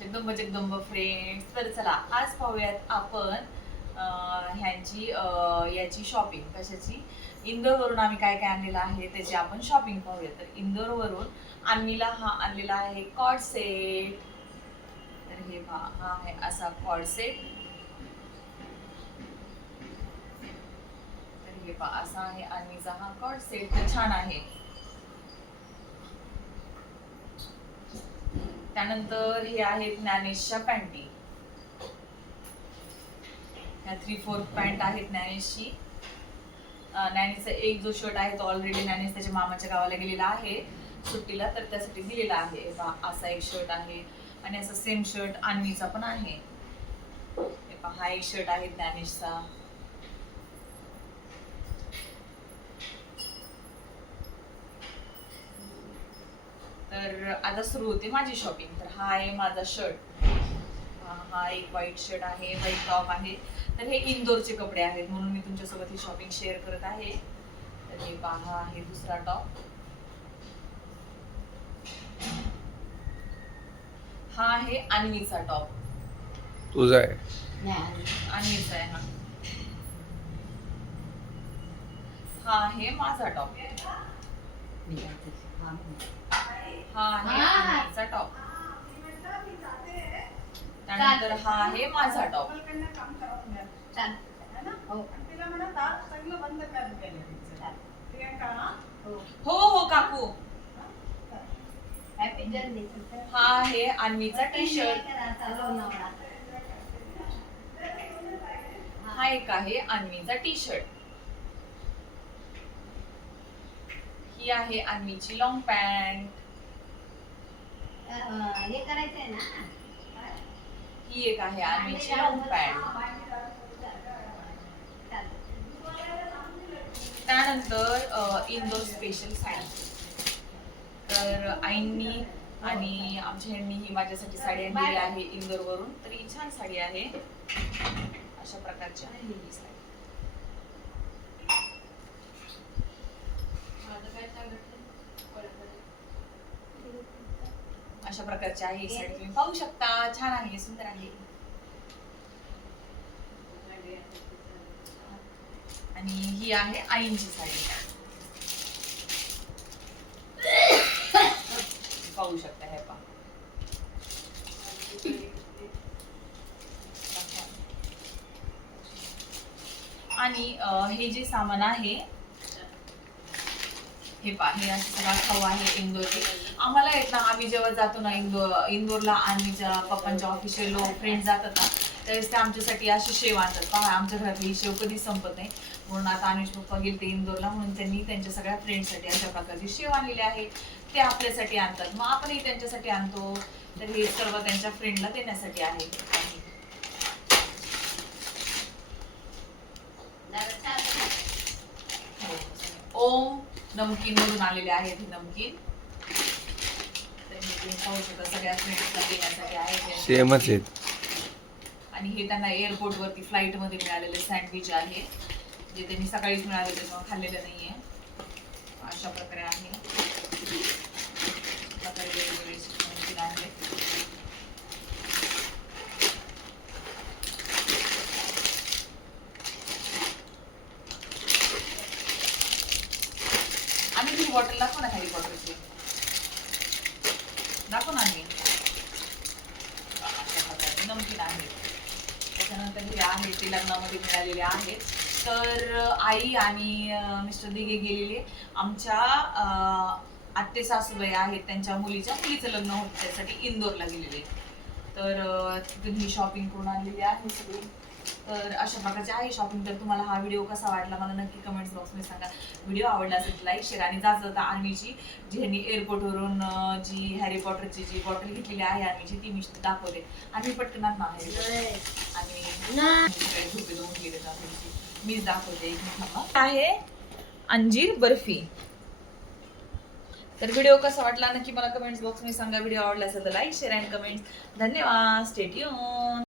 Jagdamb Jagdamb friends, तर चला आज पाहूयात आपण याची शॉपिंग कशाची. इंदोरवरून आम्ही काय काय आणलेलं आहे त्याची आपण शॉपिंग पाहूया. तर इंदोरवरून अन्वीला हा आणलेला आहे कॉर्ड सेट. तर हे पहा, हा आहे असा कॉर्ड सेट. तर हे पहा, असा आहे अन्वीचा हा कॉर्ड सेट. तर छान आहे. त्यानंतर हे आहेत ज्ञानेशच्या पॅन्टी. ह्या 3/4 पॅन्ट आहेत ज्ञानेशची. ज्ञानेशचा एक जो शर्ट आहे तो ऑलरेडी ज्ञानेश त्याच्या मामाच्या गावाला गेलेला आहे सुट्टीला, तर त्यासाठी दिलेला आहे. असा एक शर्ट आहे आणि असा सेम शर्ट अन्वीचा पण आहे. हा एक शर्ट आहे ज्ञानेशचा. तर आता सुरू होते माझी शॉपिंग. तर हा आहे माझा शर्ट. हा एक व्हाईट शर्ट आहे, व्हाईट टॉप आहे. तर हे इंदोरचे कपडे आहेत म्हणून मी तुमच्यासोबत ही शॉपिंग शेअर करत आहे. तर हे पहा, आहे दुसरा टॉप. हा आहे अन्वीचा टॉप. तुझा आहे? अन्वीचा आहे हा. हा आहे माझा टॉप. हा आहे अन्वीचा टॉप. त्यानंतर हा आहे माझा टॉप. हो हो काकू. हा आहे अन्वीचा टी शर्ट. हा एक आहे अन्वीचा टी शर्ट. ही आहे अन्वीची लॉंग पॅन्ट. हे करायचंय ना. ही एक आहे अन्वीची लॉंग पॅन्ट. त्यानंतर इंदोर स्पेशल साडी. तर आईंनी आणि आमच्या ह्यांनी ही माझ्यासाठी साडी आणलेली आहे इंदोरवरून. तर ही छान साडी आहे. अशा प्रकारची आहे ही साडी. अशा प्रकारची आहे ही साडी. तुम्ही पाहू शकता, छान आहे, सुंदर आहे. आणि ही आहे आईंची साडी. पाहू शकता हे पहा. आणि हे जे सामान आहे हे पहा, हे असं सगळा खाऊ आहे इंदोरचे. आम्हाला येत ना, आम्ही जेव्हा जातो ना इंदोरला आणि पप्पांच्या ऑफिशियल फ्रेंड जातात ना, त्यावेळेस ते आमच्यासाठी अशी शेव आणतात. पहा, आमच्या घरातली ही शेव कधी संपत नाही. म्हणून आता अनुज पप्पा गेले ते इंदोरला, म्हणून त्यांनी त्यांच्या सगळ्या फ्रेंडसाठी अशा प्रकारची शेव आणलेली आहे. ते आपल्यासाठी आणतात, मग आपणही त्यांच्यासाठी आणतो. तर हे सर्व त्यांच्या फ्रेंडला देण्यासाठी आहे. ओम नमकीन मधून आलेले आहेत हे नमकीन. सगळ्या फ्रेंड्सला देण्यासाठी आहे. सेमच आहेत. आणि हे त्यांना एअरपोर्ट वरती फ्लाईट मध्ये मिळालेले सँडविच आहे, जे त्यांनी सकाळीच मिळाले, त्याच्यामुळे खाल्लेलं नाहीये. अशा प्रकारे आहे. आणि ती बॉटल दाखव ना, हॅरी पॉटरची दाखव ना. आम्ही अशा प्रकारचे नमकीन आहे. त्याच्यानंतर हे आहे ते लग्नामध्ये मिळालेले आहेत. तर आई आणि मिस्टर दिघे गेलेले आमच्या आत्ते सासूबाई आहेत, त्यांच्या मुलीचं लग्न होतं, त्यासाठी इंदोरला गेलेले. तर तिथून ही शॉपिंग करून आणलेली आहे सगळी. तर अशा प्रकारची आहे शॉपिंग. तर तुम्हाला हा व्हिडिओ कसा वाटला मला नक्की कमेंट्स बॉक्समध्ये सांगा. व्हिडिओ आवडला असेल लाईक शेअर. आणि जाता अन्वीची जी ह्यांनी एअरपोर्टवरून जी हॅरी पॉटरची जी बॉटल घेतलेली आहे अन्वीची, ती मी दाखवते. आणि पटकन आणि झोपे दोन गेले मीच दाखवते. आहे अंजीर बर्फी. तर व्हिडिओ कसा वाटला नक्की मला कमेंट्स बॉक्समध्ये सांगा. व्हिडिओ आवडला असेल तर लाईक शेअर अँड कमेंट्स. धन्यवाद. Stay tune.